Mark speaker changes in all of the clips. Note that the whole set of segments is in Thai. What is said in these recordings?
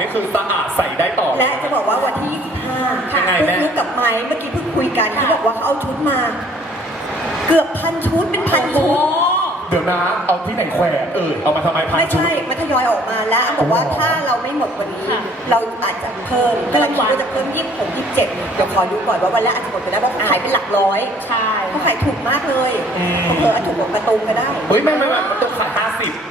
Speaker 1: นี่คือสะอาดใส่ได้ต่อ
Speaker 2: และจะบอกว่าวันที่25ค่ะลูกกับไม้เมื่อกี้เพิ่งคุยกันเขาบอกว่าเขาเอาชุดมา เกือบพันชุดเป็นพันชุด
Speaker 1: เดี๋ยวนะเอาที่ไหนแขวนเอามาทำไมพันชุด
Speaker 2: ไม่ใช่มันทยอยออกมาแล้วบอกว่าถ้าเราไม่หมดวันนี้เราอาจจะเพิ่มกำลังคิดว่าจะเพิ่ม26 27เดี๋ยวขอดูก่อนว่าวันแรกอาจจะหมดไปได้เพราะขายเป็นหลักร้อย
Speaker 3: ใช่
Speaker 2: เขาขายถูกมากเลยอาจถูกกว่าการ์ตูนก็ได้
Speaker 1: เฮ้ยไม่มันต้องขาย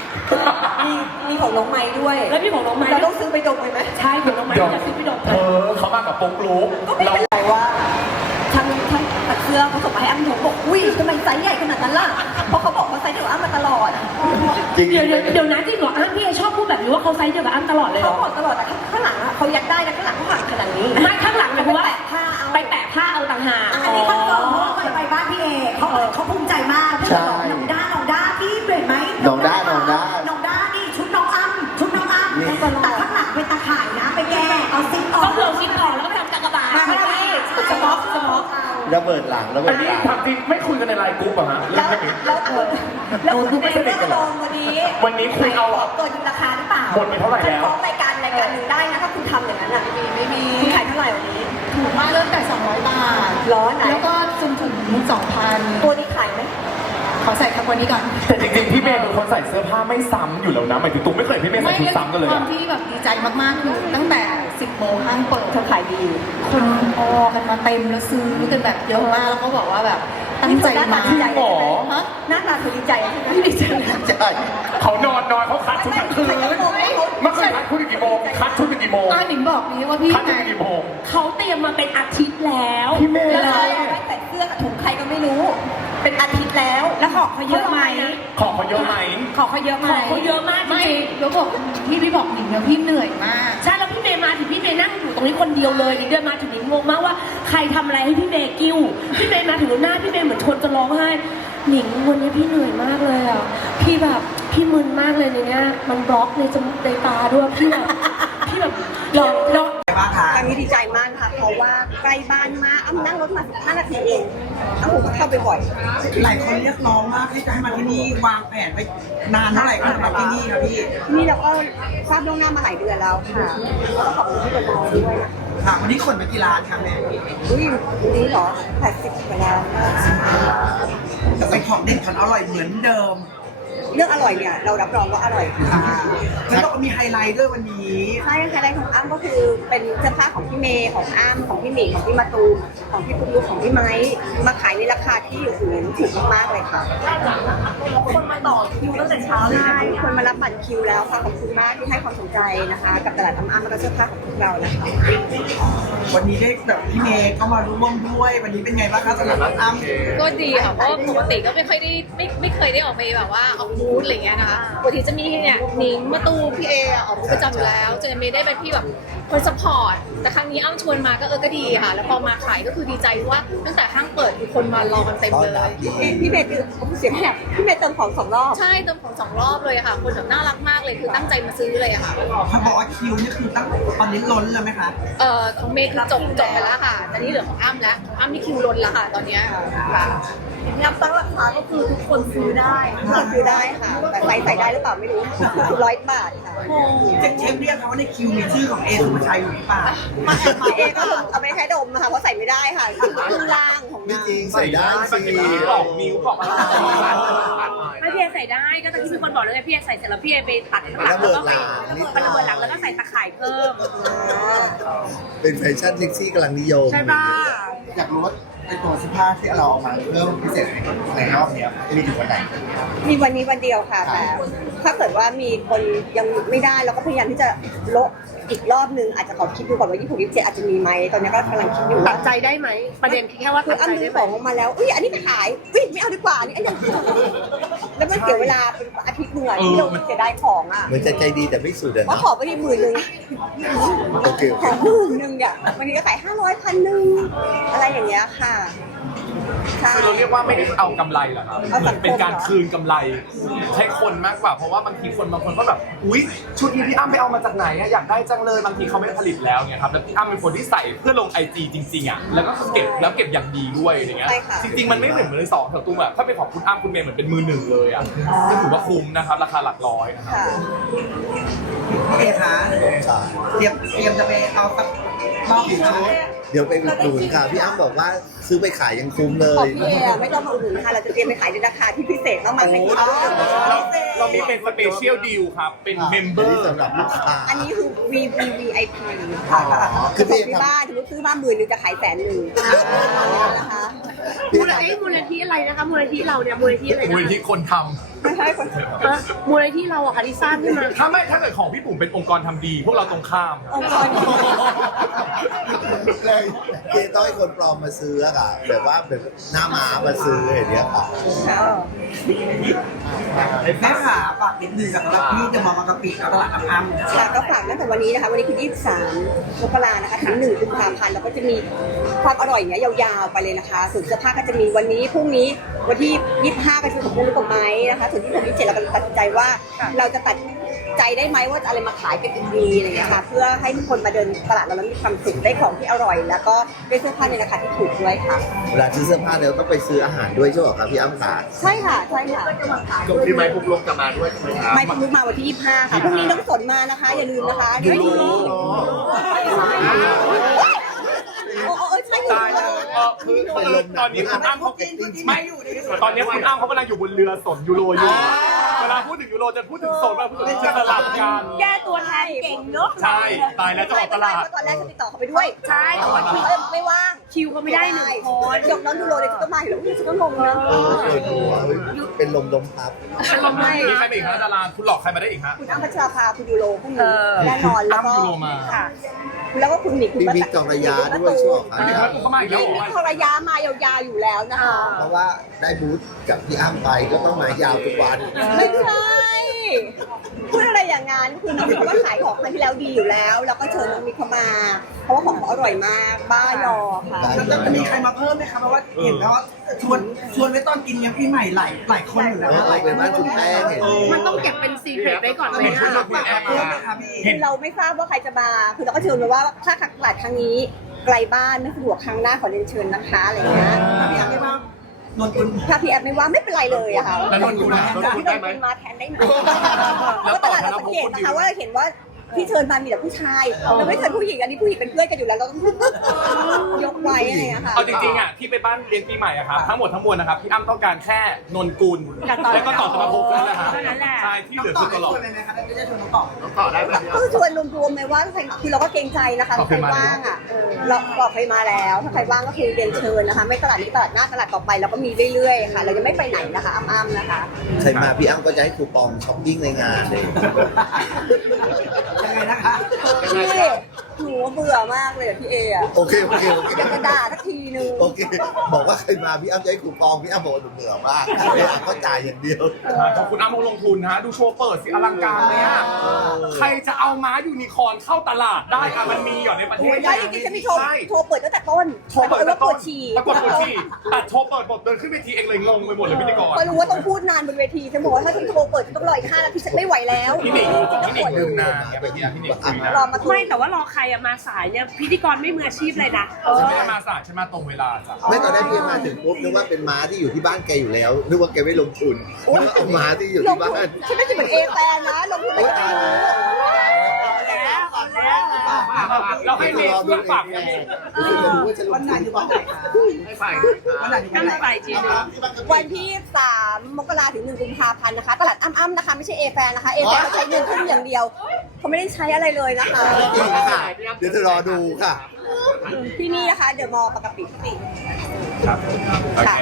Speaker 1: 50
Speaker 2: มีของน้องไม้ด้วย
Speaker 3: แล้วพี่ของน้องไม้
Speaker 2: เราต้องซื้อไปดมไปไหม
Speaker 3: ใช่ของน้องไม้จะซื้อไปดม
Speaker 1: เขามากับปุ๊กลุก
Speaker 2: ก็ไม่เป็นไรว่าทั้งตัดเสื้อเขาส่งมาให้อ้ำดูบอกอุ้ยทำไมไซส์ใหญ่ขนาดนั้นล่ะเพราะเขาบอกว่าไซส์เดียวกับอ้ำมาตลอด
Speaker 3: เดี๋ยวนะจริงเหรออ้ำพี่ชอบพูดแบบนี้ว่าเขาไซส์เดียวกับอ้ำตลอดเลย
Speaker 2: เขาบอกตลอดแต่ข้างหลังเขายัดได้นะข้างหลังเขาห่างขนาดนี้
Speaker 3: ไม่ข้างหลังเพราะว่าไปแปะผ้าเอาต่างหาก
Speaker 4: อันนี้คอนเฟิร์มเพราะว่าเคยไปบ้านพี่เอเขาภูมิใจมากพี่บอกน้องด้าพี่เปลี่ยนไหม
Speaker 5: น้องด้า
Speaker 4: นี่ชุดน้องอ้ำแต่ข้างหลังเป็นตะข่ายนะไปแก้เอาซิปออก
Speaker 3: ก็เอาซิปออกแล้วก็ทำกากบาท
Speaker 2: มาให้สม็อก
Speaker 5: ระเบิดหลัง
Speaker 1: อันนี้ทำจริงไม่คุยกันในไลน์กรุ๊ปอะฮะ
Speaker 2: แล้วคุณไม่ได้ลง
Speaker 1: วันนี้คุณเอา
Speaker 2: เกินราคาหรือเปล่า
Speaker 1: หมดไปเท่าไหร่แล้ว
Speaker 2: รายการหนึ่งได้นะถ้าคุณทำอย่างนั้นอ่ะไม่มีคุณขายเท่าไหร่วันนี้
Speaker 4: ถูกมากเริ่มแต่200 บาท
Speaker 2: ร้อนไหน
Speaker 4: แล้วก็จนถึง 2,000
Speaker 2: ตัวนี้ขายไหม
Speaker 4: ขอใส่คำวันนี้ก่อน
Speaker 1: แต่จริงๆพี่เมย์เป็นคนใส่เสื้อผ้าไม่ซ้ำอยู่แล้วนะหมายถึงตุ้มไม่เคยพี่เมย์ใส่ชุดซ้ำกันเลย
Speaker 4: ความที่แบบดีใจมากๆคือตั้งแต่10 โมงห้างเปิด
Speaker 2: เธอขายดี
Speaker 4: คนพอกันมาเต็มแล้วซื้อกันแบบเยอะมากแล้วก็บอกว่าแบบตั้งใจมา
Speaker 1: หรอ
Speaker 2: หน้าตาคือดีใจใช่ไหม
Speaker 4: ดีใจ
Speaker 1: เขานอนเขาคัดชุดทั้งคืนเมื่อคืนคัดชุดกี่โมงคัดชุดกี่โมง
Speaker 4: หนิงบอกนี้ว่าพี่
Speaker 1: คัดชุดกี่โมง
Speaker 3: เขาเตรียมมาเป็นอาทิตย์แล้ว
Speaker 1: พี่เมย์
Speaker 2: แล้วไม่ใส่เสื้อกับถุงใครก็ไม่รู้เป็นอาทิตย์แล้ว
Speaker 3: แล้วของเขาเยอะไหม
Speaker 1: ของเขาเยอะไหม
Speaker 3: ของเขาเยอะมากจริง
Speaker 4: ๆแล้วบอกพี่บอกหนิงแล้วพี่เหนื่อยมาก
Speaker 3: ใช่แล้วพี่เมย์มาถึงพี่เมย์นั่งอยู่ตรงนี้คนเดียวเลยเดินมาถึงหนิงงงมากว่าใครทำอะไรให้พี่เมย์กิ้วพี่เมย์มาถึงหน้าพี่เมย์เหมือนชนจะร้องไห้หนิงวันนี้พี่เหนื่อยมากเลยอ่ะพี่แบบพี่มึนมากเลยในเนี้ยมันบล็อกในจมูกในตาด้วยพี่แบบลอง
Speaker 2: ตอนนี้ดีใจมากค่ะเพราะว่าใกล้บ้านมากอ้ำนั่งรถมา15 นาทีเองอ้ำผมก็เข้าไปบ่อย
Speaker 6: หลายคนเรียกร้องมากที่จะให้มาที่นี่วางแผนไปนานเท่าไหร่ก็มาที่นี่ครับพี่
Speaker 2: นี่เราก็ทราบล่วงหน้ามาหลายเดือนแล้วค่ะขอบคุณที่กดมองด้วยนะ
Speaker 6: ค่ะวันนี้คนไปกี่ร้านครับแม่
Speaker 2: อุ้ยวันนี้เหรอ80 กว่าร้าน
Speaker 6: แต่เป็นของเด็ดของอร่อยเหมือนเดิม
Speaker 2: เรื่องอร่อยเนี่ยเรารับรองว่าอร่อย
Speaker 6: ค่ะแล้วก็มีไฮไลท์ด้วยวันนี้
Speaker 2: ใช่ไฮไลท์ของอ้ำก็คือเป็นเสื้อผ้าของพี่เมย์ของอ้ำของพี่หนิงของพี่มาตูมของพี่ปุ๊กลุ๊กของพี่ไม้มาขายในราคาที่อยู่ถูกมากเลยค่ะคนมาต่อคิวตั้งแต่เช้าใช่คนมารับบัตรคิวแล้วค่ะขอบคุณมากที่ให้ความสนใจนะคะกับตลาดอ้ำแล้วก็เสื้อผ้าของพวกเรานะคะ
Speaker 6: วันนี้ได้แบบพี่เมย์ก็มาร่วมด้วยวันนี้เป็นไงบ้างคะสำหรับอ้ำ
Speaker 7: ก็ดีค่ะเพราะปกติก็ไม่เคยได้ออกไปแบบว่าออกบูธอะไรเงี้ยนะคะปกติจะมีเนี่ยนิ้งมาตูพี่เอออกบูธประจำอยู่แล้วจะไม่ได้เป็นพี่แบบคนซัพพอร์ตแต่ครั้งนี้อ้ำชวนมาก็ดีค่ะแล้วพอมาขายก็คือดีใจว่าตั้งแต่ห้างเปิดมีคนมารอกันเต็มเลย
Speaker 2: พี่เมย์เสียงแหบพี่เมย์เติมของ2 รอบ
Speaker 7: ใช่เติมของ2 รอบเลยค่ะคนแบบน่ารักมากเลยคือตั้งใจมาซื้อเลยค่ะ
Speaker 6: เขาบอกว่าคิวนี่คือตอนนี้ล้นแล้วไหมคะ
Speaker 7: ของเมย์คือจบไปแล้วค่ะตอนนี้เหลือของอ้ำแล้วของอ้ำนี่คิวล้นแล้วค่ะตอนนี้ค่ะ
Speaker 2: ย้ำตั้งราคาก็คือทุกคนซื้อได้ค่ะแต่ใส่ได้หรือเปล่าไม่รู้100 บาทค่ะ
Speaker 6: เช็คเรียกเขาว่าในคิวมีชื่อของเอสุภาชัยอยู่หรือเปล่า
Speaker 2: เอก็เอาไปใช้ดมนะคะเพราะใส่ไม่ได้ค่ะคือล่างของ
Speaker 5: นางจริงใส่ได้สิ
Speaker 1: ออกนิ้วออก
Speaker 3: ไม่พี่ใส่ได้ก็ตอนที่มีคนบอกเลยไงพี่ใส่เสร็จแล้วพี่ไปตัดข้างหลังแล้วก็ไประเบิดหลังแล้วก็ใส่ตะข่ายเพิ่ม
Speaker 5: เป็นแฟชั่นเซ็กซี่กำลังนิยม
Speaker 3: ใช่ป่ะ
Speaker 5: อยากรู้ว่าในตัวเสื้อผ้าที่เราเอามาเพิ่มพิเศษในรอบนี้มีถึงวันไหน
Speaker 2: มีวันนี้วันเดียวค่ะแต่ถ้าเกิดว่ามีคนยังไม่ได้เราก็พยายามที่จะโละอีกรอบนึงอาจจะขอคิดดูก่อนว่า26 27อาจจะมีไหมตอนนี้ก็กำลังคิดอยู่
Speaker 3: ตัดใจได้ไหมประเด็นแค่ว่า
Speaker 2: คืออ้ำดูของออกมาแล้วอุ้ยอันนี้ไปขายอุ้ยไม่เอาดีกว่านี่อันนี้แล้วมันเสียเวลาเป็นอาทิตย์นึงที่เราเสียดายของอ่ะ
Speaker 5: มันจะใจดีแต่ไม่สุด
Speaker 2: ว่าขอไปที่10,000ของ10,000อ่ะบางทีก็ขาย500 1,000อะไรอย่างเงี้ยค่ะ
Speaker 1: คือเราเรียกว่าไม่ได้เอากำไรหรอครับเป็นการคืนกำไรให้คนมากกว่าเพราะว่าบางทีบางคนก็แบบอุ๊ยชุดนี้พี่อ้ำไปเอามาจากไหนอยากได้จังเลยบางทีเขาไม่ผลิตแล้วเนี่ยครับแล้วพี่อ้ำเป็นคนที่ใส่เพื่อลง IG จริงๆอ่ะแล้วก็เก็บอย่างดีด้วยอย่างเงี้ยจริงๆมันไม่เหมือนมือ 2แถวตุ้มแบบถ้าเป็นของคุณอ้ำคุณเมย์เหมือนเป็นมือ 1เลยอ่ะก็ถือว่าคุ้มนะครับราคาหลักร้อยนะครับ
Speaker 6: โอเคค่ะ
Speaker 5: ค่ะ
Speaker 6: เตรียมจะไปเอาสักรอบหนึ่งนะ
Speaker 5: เดี๋ยวไปอุดหนุนค่ะพี่อ้ำบอกว่าซื้อไปขายยังคุ้มเล
Speaker 2: ของ
Speaker 5: ย
Speaker 2: พี่เอไม่ต้องมาอุดหนุนนะคะเราจะเตรียมไปขายในราคาที่พิเศษมากๆให้คุณ
Speaker 1: เรามีเป็นสเปเชียลดีลครับ เป็นเมมเบอ
Speaker 5: นี่
Speaker 1: ร์
Speaker 5: สำหรับลูกค้า
Speaker 2: อันนี้คือ VIP ค่ะ
Speaker 5: คือ
Speaker 2: ส่
Speaker 5: พี่
Speaker 2: งที่บ้านสมมติซื้อบ้าน10,000จะขาย100,000นะคะ
Speaker 5: พี่
Speaker 3: มูลนิธิอะไรนะคะมูลนิธิเราเนี่ยมูลนิธิอะไร
Speaker 1: มูล
Speaker 3: นะ
Speaker 1: ที่คนท
Speaker 2: ไม่ใช่คน
Speaker 3: ฮะมูลนิธิเราอะค่ะที่สร้างขึ้นมา
Speaker 1: ำถ้าเกิดของพี่ปุ๋มเป็นองค์กรทำดี พวกเราตรงข้าม
Speaker 2: องค์กร
Speaker 5: เลยพี่ต้องให้คนปลอมมาซื้ออะค่ะแบบว่าแบบหน้าม้ามาซื้ออย่างเงี้ยค่ะ
Speaker 6: แม่ขาฝากนิดนึงกับสำหรับที่จะมากะปิกับตลาดอ้ำๆ
Speaker 2: ค่ะก็ฝากตั้งแต่วันนี้นะคะ วันนี้คือ 23 มกรานะคะ ถึง 1 กุมภาพันธ์แล้วก็จะมีความอร่อยเนี้ยยาวๆไปเลยนะคะส่วนเสื้อผ้าก็จะมีวันนี้พรุ่งนี้วันที่ 25 ก็คือของคุณลูกกับไม้นะคะส่วนที่ผม27เรากำลังตัดสินใจว่าเราจะตัดใจได้ไหมว่าจะอะไรมาขายกันอีกดีอะไรอย่างเงี้ยค่ะเพื่อให้ทุกคนมาเดินตลาดเราแล้วมีความสุขได้ของที่อร่อย แล้วก็ได้เสื้อผ้าในราคาที่ถูกด้วยค่ะ
Speaker 5: เวลาซื้อเสื้อผ้าแล้วต้องไปซื้ออาหารด้วยใช่ไหมครับพี่อ้ำค่ะ
Speaker 2: ใช่ค่ะใช่ค่ะ
Speaker 1: พี่ไม้ปุ๊กลกจะมาด้วยใช่ไหมครับ
Speaker 2: ไม่พรุ่งนี้มาวันที่ 25 ค่ะพรุ่งนี้น้องสนมานะคะ อย่าลืมนะคะ
Speaker 1: ยูโร
Speaker 2: โอ้ใช่ยู
Speaker 1: ตาย
Speaker 2: โร
Speaker 1: แล้วคือตอนนี้คุณอ้ำเขาไม่ตอนนี้คุณอ้ำเขากำลังอยู่บนเรือสนยูโรอยู่เวลาพูดถึงยูโรจะพูดถึงสนว่าพูดถึงจะสลับกัน
Speaker 3: แก้ตัวแทนเก่งเนอะ
Speaker 1: ใช่ตายแล้วจะออกตลาด
Speaker 2: ตอนแรกจะติดต่อเขาไปด้วย
Speaker 3: ใช่แต่ว่าคิว
Speaker 2: ไม่ว่าง
Speaker 3: คิวเขาไม่ได้หนึ่งคน
Speaker 2: ยกน้องยูโรเลยก็มาอยู่แล้วฉันก็งงนะ
Speaker 5: เป็นลมพับ
Speaker 2: ไม่
Speaker 1: มีใครมาอีกฮะดาราคุณหลอกใครมาได้อีกฮะ
Speaker 2: คุณอ้ำพัชราภาคุณยูโรพรุ่งนี้แน่นอนแล้วก็
Speaker 1: อ้ำยูโรมา
Speaker 2: ค่ะแล้วก็คุณหนิงคุณ
Speaker 5: พี่บิ๊กจองระยะด้วยช่วง
Speaker 1: พี่บิ๊กเขามาอีกแล้วเหรอ
Speaker 2: พี่ทรยามายาวๆอยู่แล้วนะคะ
Speaker 5: เพราะว่าได้บูธกับพี่อ้ำไปก็ต้องมายาวทุกวัน
Speaker 2: ไม่ใช่พูดอะไรอย่างงั้นคือน้องมิกเขาก็ขายของครั้งที่แล้วดีอยู่แล้ว แล้วก็เชิญน้องมิกเข้ามา เพราะว่าของเขาอร่อยมากบ้ายอค่ะ
Speaker 6: แล้วจะมีใครมาเพิ่มไหมคะเพราะว่าเห็นแล้วว่าชวนไว้ตอนกินยังพี่ใหม่หลายคนอยู่แล้ว
Speaker 5: เอาไปบ้านคุณแป้งเห็น
Speaker 3: มันต้องเก็บเป็นซีเครตไว้ก่อนไหม
Speaker 1: ไม่ใช่
Speaker 3: อะ
Speaker 1: พี่แอม
Speaker 6: เพิ่ม
Speaker 1: มา
Speaker 6: ไหมคะพี่
Speaker 2: คือเราไม่ทราบว่าใครจะมา คือเราก็เชิญมาว่าถ้าตลาดครั้งนี้ไกลบ้านไม่สะดวกครั้งหน้าขอเรียนเชิญนะคะอะไรอย่างเงี้ย
Speaker 6: พี่อ้ำไม่ว่านนท์คุณ
Speaker 2: ถ้าพี่แอฟไม่ว่าไม่เป็นไรเลยอะค่ะ
Speaker 1: แล้วนนท์คุณนะนนท์คุณ
Speaker 2: พี่
Speaker 1: ได้
Speaker 2: นน
Speaker 1: ไหม
Speaker 2: ท์มาแทนได้ไหมก็ตลาดเราสังเกตนะคะว่าเห็นว่าที่เชิญมามีแต่ผู้ชายเราไม่เชิญผู้หญิงอันนี้ผู้หญิงเป็นเพื่อนกันอยู่แล้วเราต้องยกไว้อะไรอย่างเงี้ยค่ะ
Speaker 1: เอาจริงๆอ่ะที่ไปบ้านเลี้ยงปีใหม่อะครับทั้งหมดทั้งมวลนะครับพี่อ้ำต้องการแค่นนกุลแล้วก็ต่อสมาคมนั่นแหละครับใช่ที่เหลือ
Speaker 6: ต่อ
Speaker 1: คือต
Speaker 6: ให้
Speaker 1: ลอ
Speaker 6: ช
Speaker 1: ด
Speaker 6: วนเลยไหมคะไม่ได้ชวนน้องต่อ
Speaker 1: ต่อได้ไหม
Speaker 2: ก็ชวนรวมๆไหมว่าใครคือเราก็เกรงใจนะคะถ้าใครว่างอ่ะเราบอกใครมาแล้ว ถ้าใครว่างก็คือเรียนเชิญนะคะ ไม่ตลาดนี้ตลาดหน้าตลาดต่อไปเราก็มีเรื่อยๆค่ะ เราจะไม่ไปไหนนะคะอ้ำๆนะคะ
Speaker 5: ใครมาพี่อ้ำก็จะให้คูปองช้อปปิ้งในงานเลย
Speaker 6: ยังไงนะคะ
Speaker 2: พี่หนูเบื่อมากเลยอะพี่เออะ
Speaker 5: โอเคโอเคโอเค
Speaker 2: อยากจะด่าสักทีนึง
Speaker 5: โอเค บอกว่าใครมาพี่อ้ำจะให้คูปองพี่อ้ำบอกว่าหนูเหนื่อยมากพี่อ้ำก็จ่ายอย่างเดียว
Speaker 1: ขอบคุณอ้ำเขาลงทุนนะดูโชว์เปิดสิอลังการเลยอะใครจะเอาม้ายูนิคอร์นเข้าตลาดได้อะมันมีอยู่ในประเทศ
Speaker 2: แล้วจริงๆฉันมีโทรเปิดตั้งแต่ต้น
Speaker 1: โชว์เปิด
Speaker 2: แต่
Speaker 1: แต่
Speaker 2: ว่าป
Speaker 1: ต้
Speaker 2: วน ดฉี่
Speaker 1: ปรากฏปวดฉี่ตัดโชว์เปิดบทเดินขึ้นเวทีเองเลยงงไปหมดเลยพิธีกร
Speaker 2: พอรู้ว่าต้องพูดนานบนเวทีฉันบอกว่าถ้าฉันโทรเปิดฉันต้องรออีก5 นาทีฉันไม่ไหวแล้ว
Speaker 1: พี่หนิง
Speaker 2: ฉันต้อง
Speaker 1: พี่หนิ
Speaker 2: ปวด
Speaker 1: งลืมนาอย่าไปเถียงพี่หนิงคุยนะ
Speaker 2: รอมาคุย
Speaker 3: ไม่แต่ว่ารอใครอะมาสายเนี่ยพิธีกรไม่มืออาชีพเลยนะ
Speaker 1: ฉันไม่ได้มาสายฉันมาตรงเวลาจ้ะ
Speaker 5: ไม่ตอนแรกพี่มาถึงปุ๊บนึกว่าเป็นม้าที่อยู่ที่บ้านแกอยู่แล้วนึกว่าแกไม่ลงทุนนึกว่าเอาม้าที่อยู่
Speaker 2: ล
Speaker 5: ที่
Speaker 2: ง
Speaker 5: บ้า
Speaker 2: ทุน
Speaker 5: น
Speaker 2: ฉันไม่ใช่เหมือนเอแฟนนะลงทุนไม่ได้รู้
Speaker 1: เราให้เมย์เพื่อนฝากเนี่ย
Speaker 5: จะรู้ว่าฉันล
Speaker 6: วัน
Speaker 5: ง
Speaker 6: ไหน
Speaker 5: ทุน
Speaker 6: อยู่วันไหนคะวันไหนอยู่วันไหน
Speaker 3: ไปจีน
Speaker 2: วันที่ 3 มกราถึง 1 กุมภาพันธ์นะคะ ตลาดอ้ำๆนะคะ ไม่ใช่เอแฟนนะคะ เอแฟนเขาใช้เงินทุ่มอย่างเดียว เขาไม่ได้ใช้อะไรเลยนะคะ
Speaker 5: จริงค่ะ เดี๋ยวจะรอดูค่ะ
Speaker 2: ที่นี่นะคะ เดอะมอลล์ปกติ
Speaker 1: ครับโอเค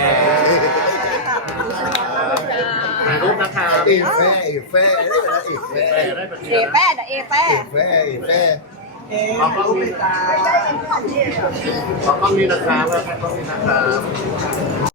Speaker 1: ถ่ายรูปนะครับ
Speaker 5: เอแฟ่เอแฟ่ได้เวลาเอแฟ่
Speaker 2: เอแฟนอะเอแฟ
Speaker 5: เอน แฟ่เอแฟ่
Speaker 6: เอารูปไปจ้า
Speaker 1: ขอบคุณนะครับขอบคุณนะครับ